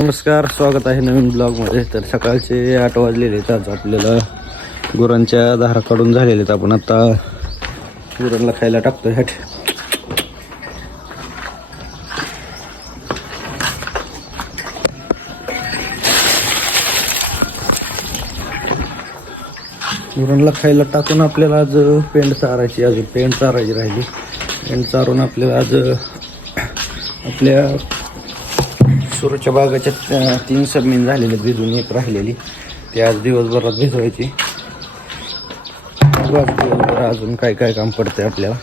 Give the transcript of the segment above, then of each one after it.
नमस्कार, स्वागत आहे नवीन ब्लॉगमध्ये. तर सकाळचे 8 वाजलेले आहेत. आज आपल्याला गुरांच्या धारा काढून झालेले आहेत. आपण आता गुरांना खायला टाकतोय. हट गुरांना खायला टाकून आपल्याला आज पेंड चारायची, अजून पेंड चारायची राहिली. पेंड चारून आपल्याला आज आपल्या सुरूच्या बागाच्या 3 सबमिन झालेले, भिजून एक राहिलेली, ती आज दिवसभरात भिजवायची. दिवसभर अजून काय काय काम पडतंय आपल्याला.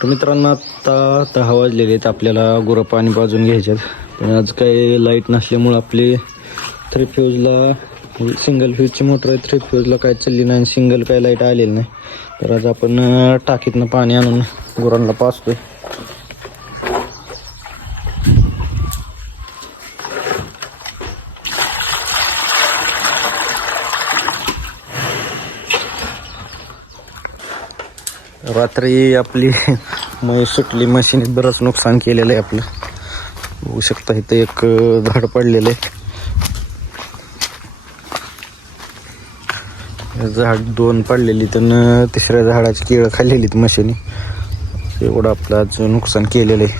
तर मित्रांनो, आत्ता 10 वाजलेले आहेत. आपल्याला गुरं पाणी पाजून घ्यायच्यात, पण आज काही लाईट नसल्यामुळं आपली 3 फ्यूजला सिंगल फ्यूजची मोटर आहे. 3 फ्यूजला काय चालली नाही, सिंगल काय लाईट आलेली नाही. तर आज आपण टाकीतनं पाणी आणून गुरांना पाजतोय. रात्री आपली म्हैस सुटली, म्हशीने बरंच नुकसान केलेलं आहे आपलं. बघू शकता इथं एक झाड पडलेलं आहे. झाड 2 पडलेली, तर तिसऱ्या झाडाची केळं खाल्लेली म्हशीने. एवढं आपलं आज नुकसान केलेलं आहे.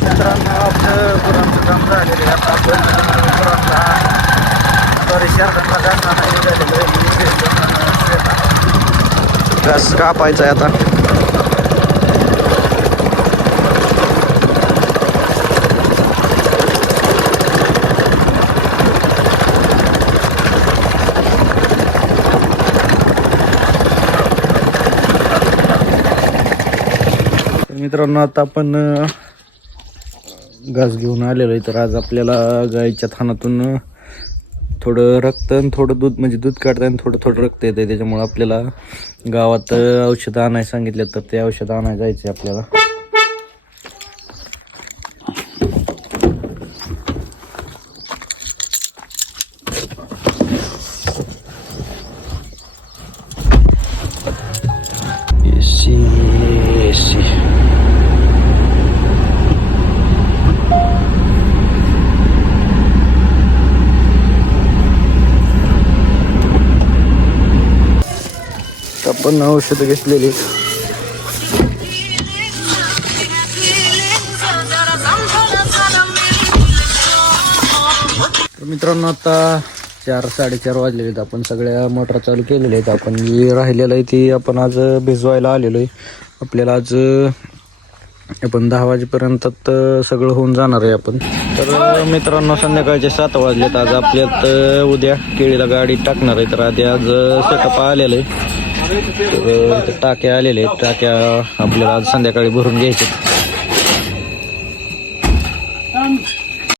आपलं गुरांचं काम झालेलं आहे. आता घास कापायचा आहे आता. मित्रांनो, आता आपण घास घेऊन आलेलो आहे. तर आज आपल्याला गाईच्या थानातून थोडं रक्त आणि थोडं दूध, म्हणजे दूध काढतं आणि थोडं रक्त येतं. त्याच्यामुळं आपल्याला गावात औषधं आणायला सांगितलं, तर ते औषधं आणायला जायचं आहे आपल्याला. आपण औषधं घेतलेली. तर मित्रांनो, आता 4-4:30 वाजलेले आहेत. आपण सगळ्या मोटर चालू केलेल्या आहेत. आपण जी राहिलेलं आहे ती आपण आज भिजवायला आलेलो आहे. आपल्याला आज आपण 10 वाजेपर्यंत सगळं होऊन जाणार आहे आपण. तर मित्रांनो, संध्याकाळचे 7 वाजलेत. आज आपल्यात उद्या केळीला गाडी टाकणार आहे. तर आधी आज सेटअप आलेलं आहे. तर टाक्या आलेले आहेत. टाक्या आपल्याला आज संध्याकाळी भरून घ्यायचे.